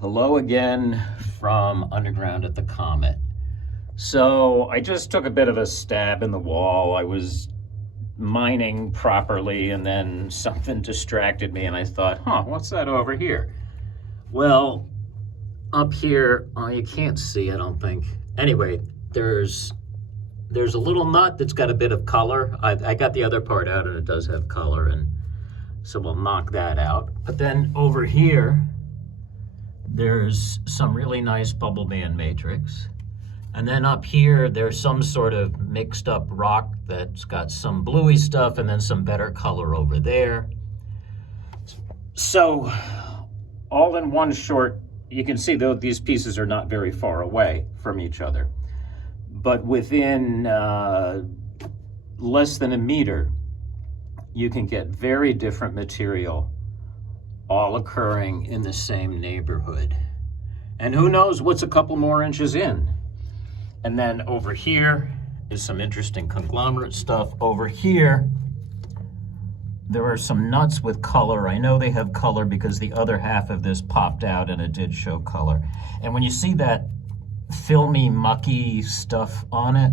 Hello again from underground at the Comet. So I just took a bit of a stab in the wall. I was mining properly and then something distracted me and I thought, what's that over here? Well, up here, you can't see, I don't think. Anyway, there's a little nut that's got a bit of color. I got the other part out and it does have color, and so we'll knock that out. But then over here, there's some really nice bubble band matrix. And then up here, there's some sort of mixed up rock that's got some bluey stuff and then some better color over there. So all in one short, you can see though these pieces are not very far away from each other. But within less than a meter, you can get very different material all occurring in the same neighborhood. And who knows what's a couple more inches in. And then over here is some interesting conglomerate stuff. Over here, there are some nuts with color. I know they have color because the other half of this popped out and it did show color. And when you see that filmy, mucky stuff on it,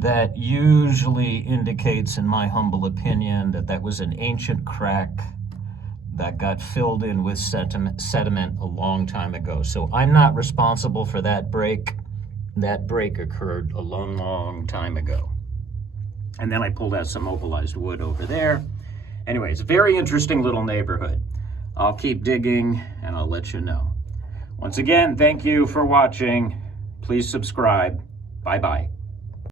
that usually indicates, in my humble opinion, that that was an ancient crack that got filled in with sediment a long time ago. So I'm not responsible for that break. That break occurred a long, long time ago. And then I pulled out some opalized wood over there. Anyway, it's a very interesting little neighborhood. I'll keep digging and I'll let you know. Once again, thank you for watching. Please subscribe. Bye-bye.